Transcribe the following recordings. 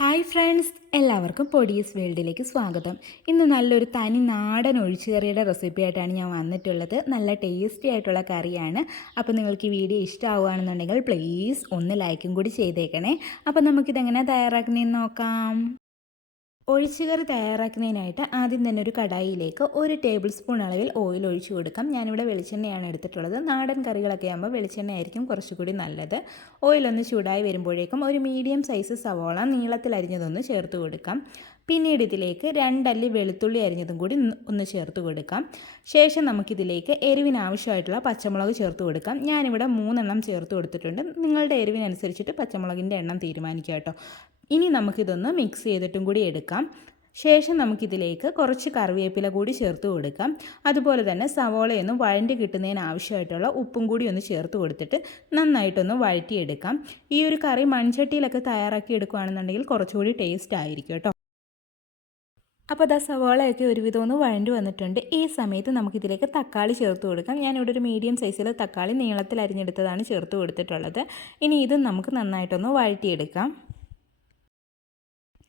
Hi friends, എല്ലാവർക്കും പൊടീസ് വേൾഡിലേക്ക് സ്വാഗതം. ഇന്ന് നല്ലൊരു തനി നാടൻ ഒഴിച്ചുകറിയുടെ റെസിപ്പി ആയിട്ടാണ് ഞാൻ വന്നിട്ടുള്ളത്. നല്ല ടേസ്റ്റി ആയിട്ടുള്ള കറിയാണ്. അപ്പോൾ നിങ്ങൾക്ക് ഈ വീഡിയോ ഇഷ്ടമാവുകയാണെന്നുണ്ടെങ്കിൽ പ്ലീസ് ഒന്ന് ലൈക്കും കൂടി ചെയ്തേക്കണേ. അപ്പോൾ നമുക്കിതെങ്ങനെ തയ്യാറാക്കുന്നതെന്ന് നോക്കാം. ഒഴിച്ചുകറി തയ്യാറാക്കുന്നതിനായിട്ട് ആദ്യം തന്നെ ഒരു കടായിലേക്ക് 1 ടേബിൾ സ്പൂൺ അളവിൽ ഓയിൽ ഒഴിച്ചു കൊടുക്കാം. ഞാനിവിടെ വെളിച്ചെണ്ണയാണ് എടുത്തിട്ടുള്ളത്. നാടൻ കറികളൊക്കെ ആകുമ്പോൾ വെളിച്ചെണ്ണ ആയിരിക്കും കുറച്ചുകൂടി നല്ലത്. ഓയിലൊന്ന് ചൂടായി വരുമ്പോഴേക്കും ഒരു മീഡിയം സൈസ് സവോള നീളത്തിൽ അരിഞ്ഞതൊന്ന് ചേർത്ത് കൊടുക്കാം. പിന്നീട് ഇതിലേക്ക് 2 അല്ലി വെളുത്തുള്ളി അരിഞ്ഞതും കൂടി ഒന്ന് ചേർത്ത് കൊടുക്കാം. ശേഷം നമുക്കിതിലേക്ക് എരിവിനാവശ്യമായിട്ടുള്ള പച്ചമുളക് ചേർത്ത് കൊടുക്കാം. ഞാനിവിടെ 3 എണ്ണം ചേർത്ത് കൊടുത്തിട്ടുണ്ട്. നിങ്ങളുടെ എരിവിനനുസരിച്ചിട്ട് പച്ചമുളകിൻ്റെ എണ്ണം തീരുമാനിക്കുക കേട്ടോ. ഇനി നമുക്കിതൊന്ന് മിക്സ് ചെയ്തിട്ടും കൂടി എടുക്കാം. ശേഷം നമുക്കിതിലേക്ക് കുറച്ച് കറിവേപ്പില കൂടി ചേർത്ത് കൊടുക്കാം. അതുപോലെ തന്നെ സവോളയൊന്ന് വഴണ്ടി കിട്ടുന്നതിന് ആവശ്യമായിട്ടുള്ള ഉപ്പും കൂടി ഒന്ന് ചേർത്ത് കൊടുത്തിട്ട് നന്നായിട്ടൊന്ന് വഴറ്റിയെടുക്കാം. ഈ ഒരു കറി മൺചട്ടിയിലൊക്കെ തയ്യാറാക്കി എടുക്കുകയാണെന്നുണ്ടെങ്കിൽ കുറച്ചുകൂടി ടേസ്റ്റ് ആയിരിക്കും കേട്ടോ. അപ്പോൾ സവോളയൊക്കെ ഒരുവിധം ഒന്ന് വഴണ്ടി വന്നിട്ടുണ്ട്. ഈ സമയത്ത് നമുക്കിതിലേക്ക് തക്കാളി ചേർത്ത് കൊടുക്കാം. ഞാനിവിടെ ഒരു മീഡിയം സൈസിൽ തക്കാളി നീളത്തിൽ അരിഞ്ഞെടുത്തതാണ് ചേർത്ത് കൊടുത്തിട്ടുള്ളത്. ഇനി ഇതും നമുക്ക് നന്നായിട്ടൊന്ന് വഴറ്റിയെടുക്കാം.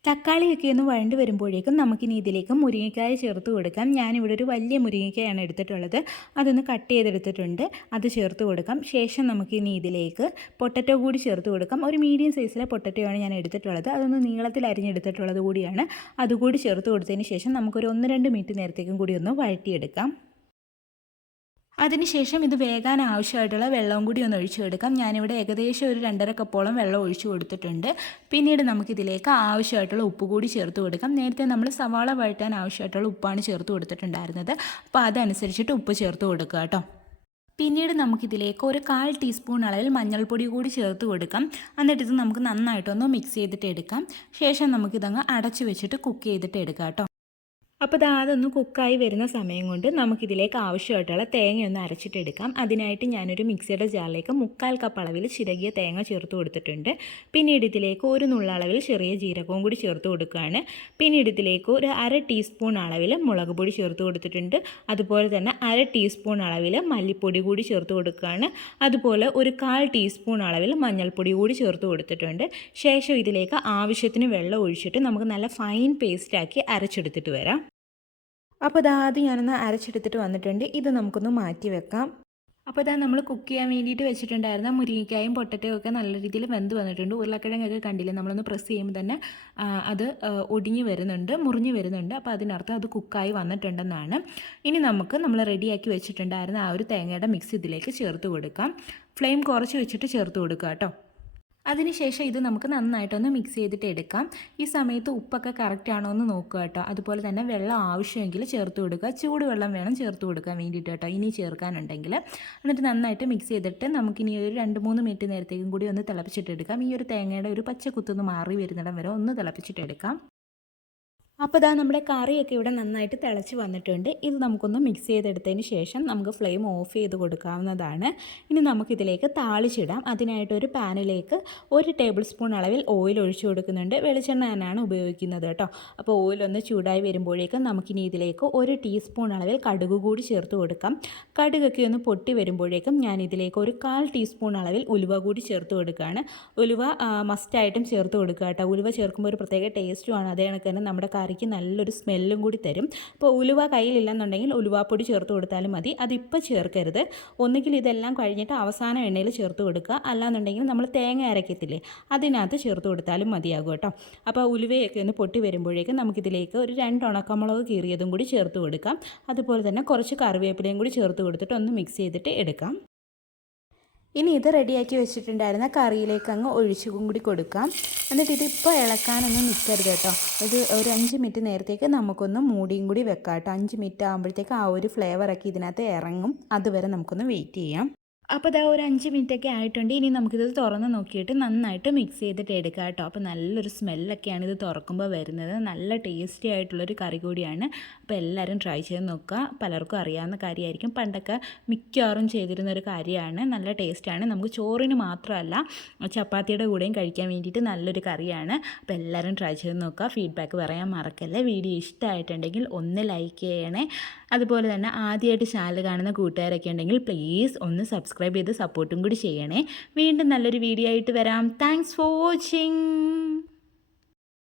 തക്കാളിയൊക്കെ ഒന്ന് വഴണ്ട് വരുമ്പോഴേക്കും നമുക്കിനി ഇതിലേക്ക് മുരിങ്ങക്കായ ചേർത്ത് കൊടുക്കാം. ഞാനിവിടെ ഒരു വലിയ മുരിങ്ങക്കായാണ് എടുത്തിട്ടുള്ളത്. അതൊന്ന് കട്ട് ചെയ്തെടുത്തിട്ടുണ്ട്. അത് ചേർത്ത് കൊടുക്കാം. ശേഷം നമുക്കിനി ഇതിലേക്ക് പൊട്ടറ്റോ കൂടി ചേർത്ത് കൊടുക്കാം. ഒരു മീഡിയം സൈസിലെ പൊട്ടറ്റോയാണ് ഞാൻ എടുത്തിട്ടുള്ളത്. അതൊന്ന് നീളത്തിൽ അരിഞ്ഞെടുത്തിട്ടുള്ളത് കൂടിയാണ്. അതുകൂടി ചേർത്ത് കൊടുത്തതിന് ശേഷം നമുക്കൊരു 1-2 മിനിറ്റ് നേരത്തേക്കും കൂടി ഒന്ന് വഴറ്റിയെടുക്കാം. അതിനുശേഷം ഇത് വേകാൻ ആവശ്യമായിട്ടുള്ള വെള്ളവും കൂടി ഒന്ന് ഒഴിച്ചു കൊടുക്കാം. ഞാനിവിടെ ഏകദേശം ഒരു 2.5 കപ്പോളം വെള്ളം ഒഴിച്ചു കൊടുത്തിട്ടുണ്ട്. പിന്നീട് നമുക്കിതിലേക്ക് ആവശ്യമായിട്ടുള്ള ഉപ്പ് കൂടി ചേർത്ത് കൊടുക്കാം. നേരത്തെ നമ്മൾ സവാള വഴറ്റാൻ ആവശ്യമായിട്ടുള്ള ഉപ്പാണ് ചേർത്ത് കൊടുത്തിട്ടുണ്ടായിരുന്നത്. അപ്പോൾ അതനുസരിച്ചിട്ട് ഉപ്പ് ചേർത്ത് കൊടുക്കുക കേട്ടോ. പിന്നീട് നമുക്കിതിലേക്ക് ഒരു 1/4 ടീസ്പൂൺ അളവിൽ മഞ്ഞൾപ്പൊടി കൂടി ചേർത്ത് കൊടുക്കാം. എന്നിട്ട് ഇത് നമുക്ക് നന്നായിട്ടൊന്ന് മിക്സ് ചെയ്തിട്ട് എടുക്കാം. ശേഷം നമുക്കിതങ്ങ് അടച്ചു വെച്ചിട്ട് കുക്ക് ചെയ്തിട്ട് എടുക്കാം കേട്ടോ. അപ്പോൾ അതൊന്ന് കുക്കായി വരുന്ന സമയം കൊണ്ട് നമുക്കിതിലേക്ക് ആവശ്യമായിട്ടുള്ള തേങ്ങയൊന്ന് അരച്ചിട്ടെടുക്കാം. അതിനായിട്ട് ഞാനൊരു മിക്സിയുടെ ജാറിലേക്ക് 1/4 കപ്പ് അളവിൽ ചിരകിയ തേങ്ങ ചേർത്ത് കൊടുത്തിട്ടുണ്ട്. പിന്നീട് ഇതിലേക്ക് ഒരു നുള്ളളവിൽ ചെറിയ ജീരകവും കൂടി ചേർത്ത് കൊടുക്കുകയാണ്. പിന്നീട് ഇതിലേക്ക് ഒരു 1/2 ടീസ്പൂൺ അളവിൽ മുളക് പൊടി ചേർത്ത് കൊടുത്തിട്ടുണ്ട്. അതുപോലെ തന്നെ 1/2 ടീസ്പൂൺ അളവിൽ മല്ലിപ്പൊടി കൂടി ചേർത്ത് കൊടുക്കുകയാണ്. അതുപോലെ ഒരു 1/4 ടീസ്പൂൺ അളവിൽ മഞ്ഞൾപ്പൊടി കൂടി ചേർത്ത് കൊടുത്തിട്ടുണ്ട്. ശേഷം ഇതിലേക്ക് ആവശ്യത്തിന് വെള്ളം ഒഴിച്ചിട്ട് നമുക്ക് നല്ല ഫൈൻ പേസ്റ്റാക്കി അരച്ചെടുത്തിട്ട് വരാം. അപ്പോൾ ആദ്യം ഞാനൊന്ന് അരച്ചെടുത്തിട്ട് വന്നിട്ടുണ്ട്. ഇത് നമുക്കൊന്ന് മാറ്റി വെക്കാം. അപ്പോൾ നമ്മൾ കുക്ക് ചെയ്യാൻ വേണ്ടിയിട്ട് വെച്ചിട്ടുണ്ടായിരുന്ന മുരിങ്ങക്കായും പൊട്ടറ്റയും ഒക്കെ നല്ല രീതിയിൽ വെന്ത് വന്നിട്ടുണ്ട്. ഉരുളക്കിഴങ്ങൊക്കെ കണ്ടില്ലേ, നമ്മളൊന്ന് പ്രസ് ചെയ്യുമ്പോൾ തന്നെ അത് ഒടിഞ്ഞ് വരുന്നുണ്ട്, മുറിഞ്ഞ് വരുന്നുണ്ട്. അപ്പോൾ അതിനർത്ഥം അത് കുക്കായി വന്നിട്ടുണ്ടെന്നാണ്. ഇനി നമുക്ക് നമ്മൾ റെഡിയാക്കി വെച്ചിട്ടുണ്ടായിരുന്ന ആ ഒരു തേങ്ങയുടെ മിക്സ് ഇതിലേക്ക് ചേർത്ത് കൊടുക്കാം. ഫ്ലെയിം കുറച്ച് വെച്ചിട്ട് ചേർത്ത് കൊടുക്കുക കേട്ടോ. അതിനുശേഷം ഇത് നമുക്ക് നന്നായിട്ടൊന്ന് മിക്സ് ചെയ്തിട്ട് എടുക്കാം. ഈ സമയത്ത് ഉപ്പൊക്കെ കറക്റ്റ് ആണോ എന്ന് നോക്കുക കേട്ടോ. അതുപോലെ തന്നെ വെള്ളം ആവശ്യമെങ്കിൽ ചേർത്ത് കൊടുക്കുക. ചൂടുവെള്ളം വേണം ചേർത്ത് കൊടുക്കാൻ വേണ്ടിയിട്ട് കേട്ടോ, ഇനി ചേർക്കാനുണ്ടെങ്കിൽ. എന്നിട്ട് നന്നായിട്ട് മിക്സ് ചെയ്തിട്ട് നമുക്കിനി ഒരു 2-3 മിനിറ്റ് നേരത്തേക്കും കൂടി ഒന്ന് തിളപ്പിച്ചിട്ടെടുക്കാം. ഈ ഒരു തേങ്ങയുടെ ഒരു പച്ച കുത്തൊന്ന് മാറി വരുന്നിടം വരെ ഒന്ന് തിളപ്പിച്ചിട്ടെടുക്കാം. അപ്പോൾ നമ്മുടെ കറിയൊക്കെ ഇവിടെ നന്നായിട്ട് തിളച്ച് വന്നിട്ടുണ്ട്. ഇത് നമുക്കൊന്ന് മിക്സ് ചെയ്തെടുത്തതിന് ശേഷം നമുക്ക് ഫ്ലെയിം ഓഫ് ചെയ്ത് കൊടുക്കാവുന്നതാണ്. ഇനി നമുക്കിതിലേക്ക് താളിച്ചിടാം. അതിനായിട്ട് ഒരു പാനിലേക്ക് 1 ടേബിൾ സ്പൂൺ അളവിൽ ഓയിൽ ഒഴിച്ചു കൊടുക്കുന്നുണ്ട്. വെളിച്ചെണ്ണ തന്നെയാണ് ഉപയോഗിക്കുന്നത് കേട്ടോ. അപ്പോൾ ഓയിലൊന്ന് ചൂടായി വരുമ്പോഴേക്കും നമുക്കിനി ഇതിലേക്ക് 1 ടീസ്പൂൺ അളവിൽ കടുക് കൂടി ചേർത്ത് കൊടുക്കാം. കടുകൊക്കെ ഒന്ന് പൊട്ടി വരുമ്പോഴേക്കും ഞാൻ ഇതിലേക്ക് ഒരു 1/4 ടീസ്പൂൺ അളവിൽ ഉലുവ കൂടി ചേർത്ത് കൊടുക്കുകയാണ്. ഉലുവ മസ്റ്റായിട്ടും ചേർത്ത് കൊടുക്കുക കേട്ടോ. ഉലുവ ചേർക്കുമ്പോൾ ഒരു പ്രത്യേക ടേസ്റ്റുമാണ്. അതേ കണക്ക് തന്നെ നമ്മുടെ കറിക്ക് നല്ലൊരു സ്മെല്ലും കൂടി തരും. അപ്പോൾ ഉലുവ കയ്യിലില്ലെന്നുണ്ടെങ്കിൽ ഉലുവാപ്പൊടി ചേർത്ത് കൊടുത്താലും മതി. അതിപ്പോൾ ചേർക്കരുത്. ഒന്നുകിൽ ഇതെല്ലാം കഴിഞ്ഞിട്ട് അവസാനം എണ്ണയിൽ ചേർത്ത് കൊടുക്കുക, അല്ലാന്നുണ്ടെങ്കിൽ നമ്മൾ തേങ്ങ അരക്കത്തില്ലേ അതിനകത്ത് ചേർത്ത് കൊടുത്താലും മതിയാകും കേട്ടോ. അപ്പോൾ ഉലുവയൊക്കെ ഒന്ന് പൊട്ടി വരുമ്പോഴേക്കും നമുക്കിതിലേക്ക് ഒരു 2 ഉണക്കമുളക് കീറിയതും കൂടി ചേർത്ത് കൊടുക്കാം. അതുപോലെ തന്നെ കുറച്ച് കറിവേപ്പിലയും കൂടി ചേർത്ത് കൊടുത്തിട്ട് ഒന്ന് മിക്സ് ചെയ്തിട്ട് എടുക്കാം. ഇനി ഇത് റെഡിയാക്കി വെച്ചിട്ടുണ്ടായിരുന്ന കറിയിലേക്ക് അങ്ങ് ഒഴിച്ചും കൂടി കൊടുക്കാം. എന്നിട്ട് ഇതിപ്പോൾ ഇളക്കാനൊന്നും നിൽക്കരുത് കേട്ടോ. ഇത് ഒരു 5 മിനിറ്റ് നേരത്തേക്ക് നമുക്കൊന്ന് മൂടിയും കൂടി വെക്കാം കേട്ടോ. 5 മിനിറ്റ് ആകുമ്പോഴത്തേക്ക് ആ ഒരു ഫ്ലേവറൊക്കെ ഇതിനകത്ത് ഇറങ്ങും. അതുവരെ നമുക്കൊന്ന് വെയിറ്റ് ചെയ്യാം. അപ്പോൾ ഒരു 5 മിനിറ്റൊക്കെ ആയിട്ടുണ്ട്. ഇനി നമുക്കിത് തുറന്ന് നോക്കിയിട്ട് നന്നായിട്ട് മിക്സ് ചെയ്തിട്ട് എടുക്കാം കേട്ടോ. അപ്പോൾ നല്ലൊരു സ്മെല്ലൊക്കെയാണ് ഇത് തുറക്കുമ്പോൾ വരുന്നത്. നല്ല ടേസ്റ്റി ആയിട്ടുള്ളൊരു കറി കൂടിയാണ്. അപ്പോൾ എല്ലാവരും ട്രൈ ചെയ്ത് നോക്കുക. പലർക്കും അറിയാവുന്ന കാര്യമായിരിക്കും. പണ്ടൊക്കെ മിക്കവാറും ചെയ്തിരുന്നൊരു കാര്യമാണ്. നല്ല ടേസ്റ്റാണ്. നമുക്ക് ചോറിന് മാത്രമല്ല ചപ്പാത്തിയുടെ കൂടെയും കഴിക്കാൻ വേണ്ടിയിട്ട് നല്ലൊരു കറിയാണ്. അപ്പോൾ എല്ലാവരും ട്രൈ ചെയ്ത് നോക്കുക. ഫീഡ്ബാക്ക് പറയാൻ മറക്കല്ലേ. വീഡിയോ ഇഷ്ടമായിട്ടുണ്ടെങ്കിൽ ഒന്ന് ലൈക്ക് ചെയ്യണേ. അതുപോലെ തന്നെ ആദ്യമായിട്ട് ചാനൽ കാണുന്ന കൂട്ടുകാരൊക്കെ ഉണ്ടെങ്കിൽ പ്ലീസ് ഒന്ന് സബ്സ്ക്രൈബ് ചെയ്ത് സപ്പോർട്ടും കൂടി ചെയ്യണേ. വീണ്ടും നല്ലൊരു വീഡിയോ ആയിട്ട് വരാം. Thanks for watching.